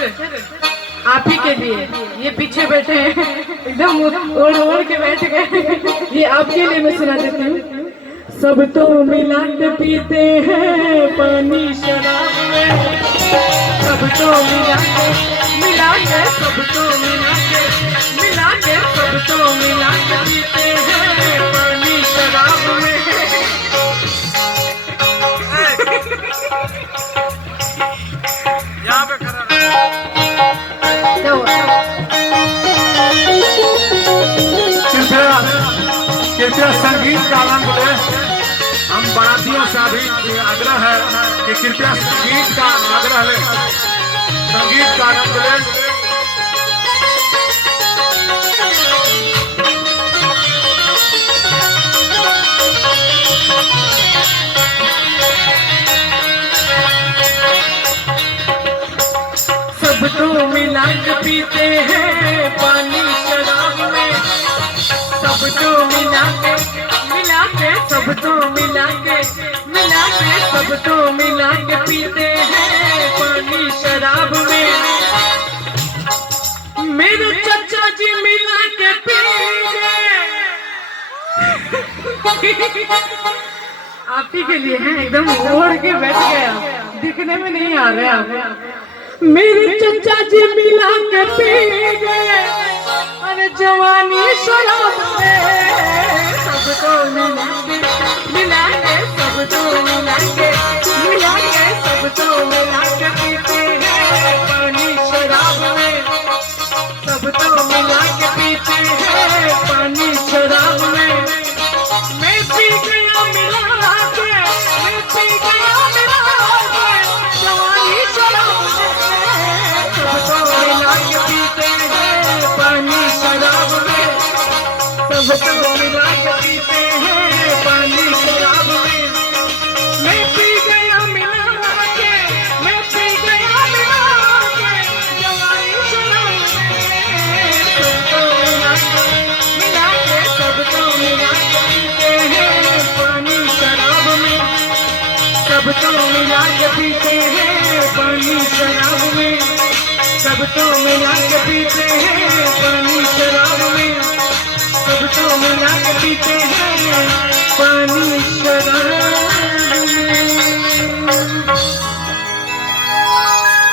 सिर्फ आप ही के लिए। ये पीछे बैठे हैं एकदम ओढ़ ओढ़ के बैठ गए। ये आपके लिए मैं सुना देती हूँ। सब तो मिला के पीते हैं पानी शराब में, सब तो मिला के सब तो मिला के सब तो मिला के पीते हैं पानी शराब में। यहाँ पे खड़ा कृपया संगीत का आनंद लें। हम बारातियों से अभी आग्रह है कि कृपया संगीत का आग्रह लें, संगीत का आनंद लें। सब तो मिला के पीते हैं पानी शराब में, सब तो मिला के सब तो मिला के सब तो मिला के पीते हैं पानी शराब में। मेरे चाचा जी मिला के पी गए। आप ही के लिए हैं, एकदम ओढ़ के बैठ गए आप, दिखने में नहीं आ रहे आप। मेरे चाचा जी मिला के पी गए, अरे जवानी शराब में। सब तो मिला के सब तो मिला के सब तो मिला के पीते हैं पानी शराब में, सब तो मिला के पीते हैं पानी शराब में। मैं पी गया मिला के, मैं पी गया मिला के जवानी शराब में, सब तो मिला के पीते हैं पानी शराब में, सब तो मिला के पीते हैं पानी शराब में। मैं पी गया मिला के, मैं पी गया मिला के जवानी शराब में, सब तो मिला के सब तो मिला के पीते हैं पानी शराब में, सब तो मिला के पीते हैं पानी शराब में, सब तो मिला के पीते हैं पानी शराब में, सब तो मिला के पीते हैं पानी शराब में।